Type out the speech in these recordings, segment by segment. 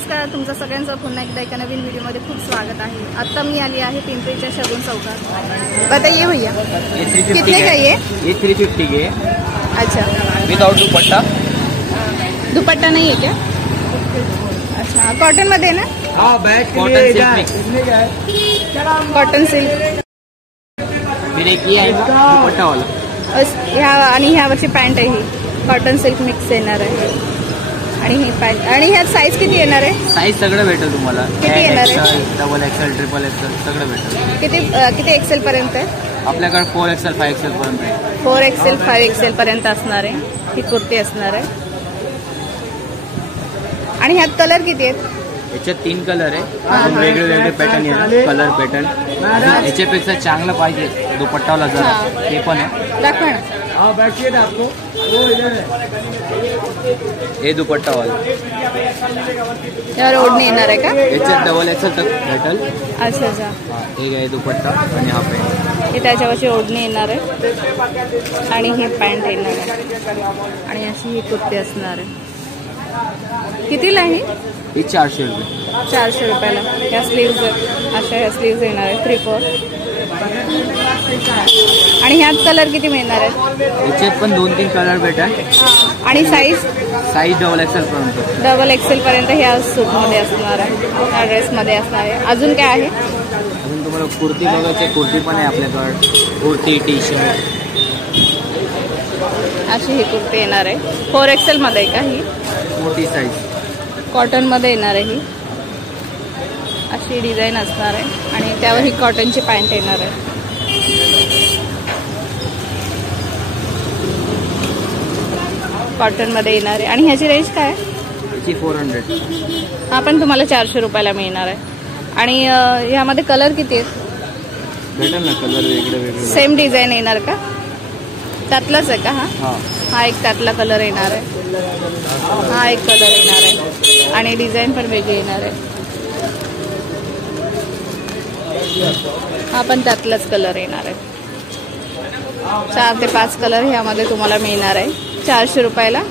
नमस्कार, तुमचं सगळ्यांचं पुन्हा एकदा एका नवीन व्हिडिओमध्ये खूप स्वागत आहे। आता मी आली आहे पिंपरीच्या शगुन चौकात। बताइए भैया कितने का ये 350 के। अच्छा, विदाउट दुपट्टा। दुपट्टा नहीं है क्या? अच्छा, कॉटन मध्ये ना? हाँ, bag cotton silk. Cotton silk. फिर एक ये आहे दुपट्टा वाला। ह्या आणि ह्यावरची पॅन्ट आहे ही कॉटन सिल्क मिक्स येणार आहे। आणि ही पॅन्ट आणि ह्यात साईज किती येणार आहे? साईज सगळं भेटेल तुम्हाला। किती येणार आहे? डबल एक्सेल, ट्रिपल एक्सेल सगळं भेटेल। किती एक्सेल पर्यंत आहे? आपल्याकडे 4 एक्सेल 5 एक्सेल पर्यंत आहे। 4 एक्सेल 5 एक्सेल पर्यंत असणार आहे ही कुर्ती असणार आहे। आणि ह्यात कलर किती आहेत? याच्यात 3 कलर आहे। वेगळे वेगळे पॅटर्न येणार, कलर पॅटर्न। याच्यापेक्षा चांगलं पाहिजे दुपट्टावाला जरा ते पण आहे। दाखवा ना। हे दुपट्टा वाला यावर ओढणी येणार आहे का? याच्यात डबल एक्सेल तक भेटेल। अच्छा अच्छा, हे आहे दुपट्टा आणि हा पॅन्ट। हे त्याच्यावरची ओढणी येणार आहे आणि हे पॅन्ट येणार आहे आणि अशी ही कुर्ती असणार आहे। कितीला आहे ही? 400 रुपये। 400 रुपयाला। ह्या स्लीव्ज अशा ह्या स्लीव्ज येणार आहे 3/4। आणि ह्यात कलर किती मिळणार आहेत? याच्यात पण 2-3 कलर भेटेल। आणि साईज डबल एक्सेल पर्यंत। डबल एक्सेल पर्यंत ह्या सूटमध्ये असणार आहे, ह्या ड्रेसमध्ये असणार आहे। अजून काय आहे? अजून तुम्हाला कुर्ती बघायची, कुर्ती पण आहे आपल्याकडे। कुर्ती, टी शर्ट अशी ही कुर्ती येणार आहे। 4 एक्सेल मध्ये का ही? मोठी साईज कॉटन मध्ये येणार आहे ही। अशी डिझाईन असणार आहे आणि त्यावर ही कॉटनची पॅन्ट येणार आहे। कॉटन मध्ये येणार आहे आणि ह्याची रेंज काय आहे? याची 400। हा पण तुम्हाला 400 रुपयाला मिळणार आहे। आणि ह्यामध्ये कलर किती आहेत? भेटेल ना कलर वेगळे वेगळे। सेम डिझाईन येणार का? त्यातलाच आहे का? हा, हा एक त्यातला कलर येणार आहे, हा एक कलर येणार आहे आणि डिझाईन पण वेगळी येणार आहे। हा पण त्यातलाच कलर येणार आहे। 4 ते 5 कलर ह्यामध्ये तुम्हाला मिळणार आहे 400 रुपयाला।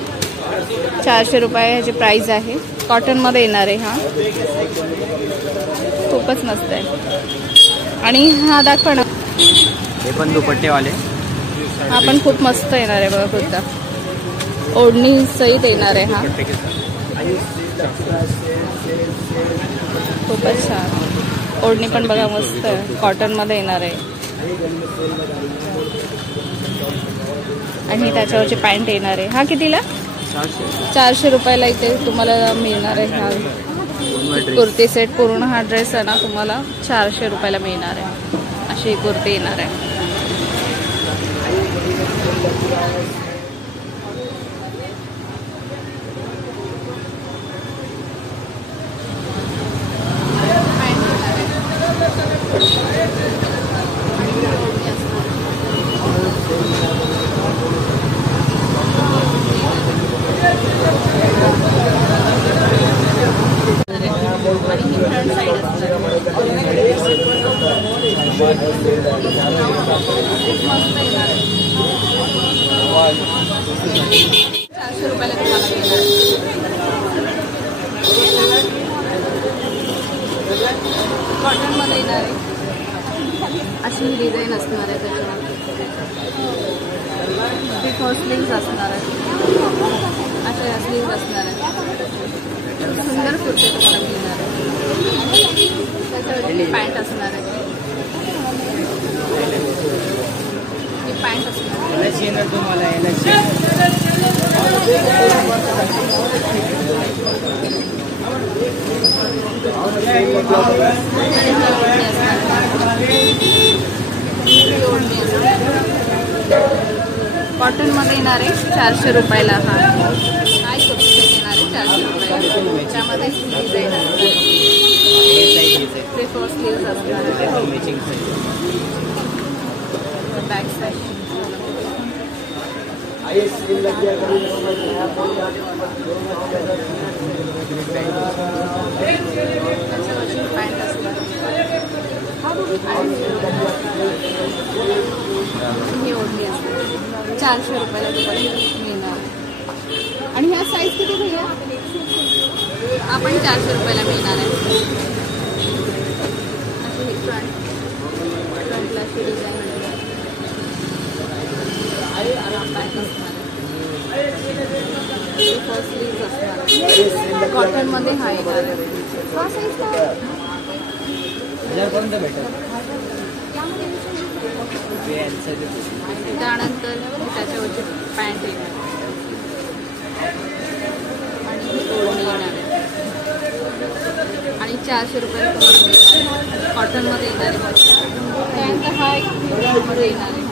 400 रुपये ह्याची प्राइस आहे। कॉटन मध्ये येणार आहे हा, खूपच मस्त आहे। आणि हा दाखवा ना। हे पण दुपट्टेवाले। हा पण खूप मस्त येणार आहे बघा कुर्ता, ओढणी सहित येणार आहे हा, खूपच छान। ओढणी पण बघा मस्त आहे, कॉटन मध्ये येणार आहे आणि त्याच्यावरची पॅन्ट येणार आहे। हा कितीला? 400 रुपयाला इथे तुम्हाला मिळणार आहे। हा कुर्ती सेट पूर्ण हा ड्रेस आहे ना तुम्हाला 400 रुपयाला मिळणार आहे। अशी कुर्ती येणार आहे। कॉटन मध्ये येणार आहे, अशी ही डिझाईन असणार आहे त्याच्यावर। 3/4 स्लीव्ज असणार आहे, अशा स्लीव्ज असणार आहे। सुंदर कुर्ती तुम्हाला मिळणार आहे, त्याच्यावरती पॅन्ट असणार आहे, ही पॅन्ट असणार आहे। कॉटन मध्ये येणार आहे 400 रुपयाला। हा काय कुर्ती येणार आहे 400 रुपयाला। त्यामध्ये डिझाईन असणार, 3/4 स्लीव्ज असणार आहे, बॅक साईड पॅन्ट असणार, ही ओढणी असते 400 रुपयाला तुम्हाला मिळणार। आणि ह्या साईज किती भैया? आपण 400 रुपयाला मिळणार आहे. फ्रंटला अशी डिझाईन कॉटन मध्ये हा येणार आहे. त्यानंतर त्याच्यावरची पॅन्ट येणार आणि ओढणी येणार आहे आणि 400 रुपयाला तुम्हाला मिळणार. कॉटनमध्ये येणार आहे. त्यानंतर हा एक मध्ये येणार आहे.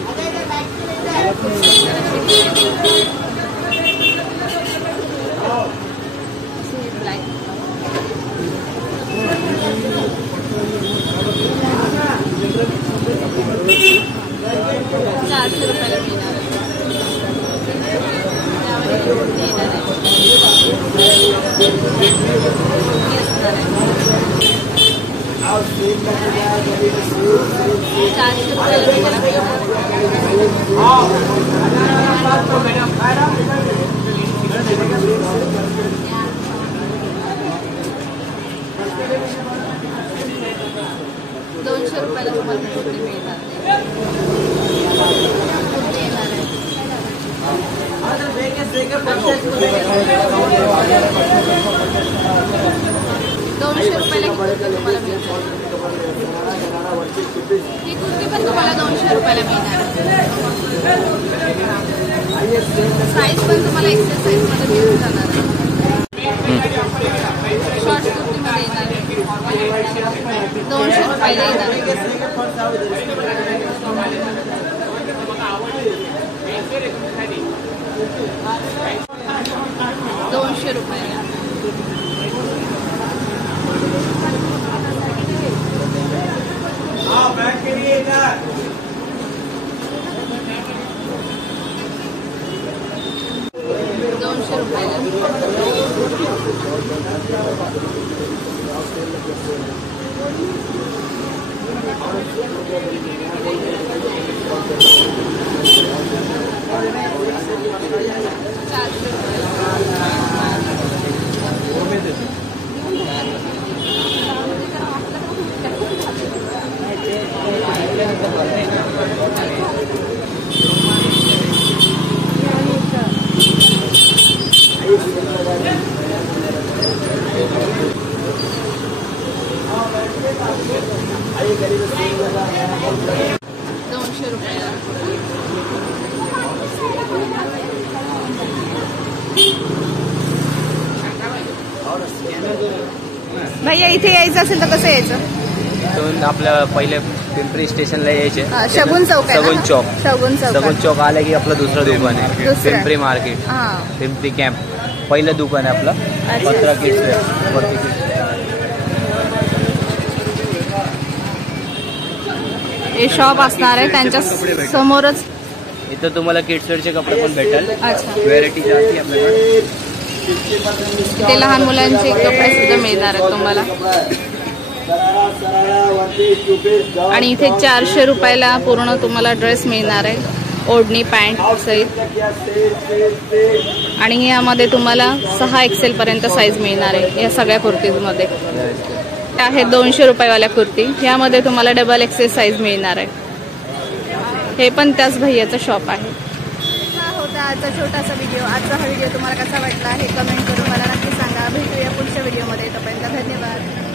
ब्लॅक 400 रुपयाला मिळणार आहे. त्यामध्ये ओढणी येणार आहे. 400 रुपयाला तुम्हाला मिळणार. 200 रुपयाला तुम्हाला कुर्ती मिळणार. 200 रुपयाला कुर्ती तुम्हाला मिळणार. ही कुर्ती पण तुम्हाला 200 रुपयाला मिळणार. साईज पण तुम्हाला एक्सेल साईज मध्ये मिळून जाणार. शॉर्ट कुर्तीमध्ये येणार 200 रुपयाला येणार. 200 रुपयाला. 200 रुपयाला. 200 रुपयाला. भैया इथे यायचं असेल तर कसं यायचं? आपलं पहिले पिंपरी स्टेशनला यायचे. शगुन चौक. शगुन चौक. शगुन चौक आलं की आपलं दुसरं दुकान आहे पिंपरी मार्केट. पिंपरी कॅम्प पहिलं दुकान आहे आपलं. 15 किड्स आहे. हे शॉप असणार आहे त्यांच्या समोरच. इथं तुम्हाला किड्सवेअरचे कपडे पण भेटेल. अच्छा. व्हेरायटी जास्ती आपल्याकडे. इथे लहान मुलांचे कपडे सुद्धा मिळणार आहेत तुम्हाला. आणि इथे 400 रुपयाला पूर्ण तुम्हाला ड्रेस मिळणार आहे. ओढणी पॅन्ट सहित. आणि यामध्ये तुम्हाला 6 एक्सेल पर्यंत साईज मिळणार आहे या सगळ्या कुर्तीजमध्ये. आहे 200 रुपयावाल्या कुर्ती. यामध्ये तुम्हाला डबल एक्सेल साईज मिळणार आहे. हे पण त्याच भैयाचं शॉप आहे. हा होता आजचा छोटासा व्हिडिओ. आजचा हा व्हिडिओ तुम्हाला कसा वाटला हे कमेंट करून मला नक्की सांगा. भेटूया पुढच्या व्हिडिओमध्ये. तोपर्यंत धन्यवाद.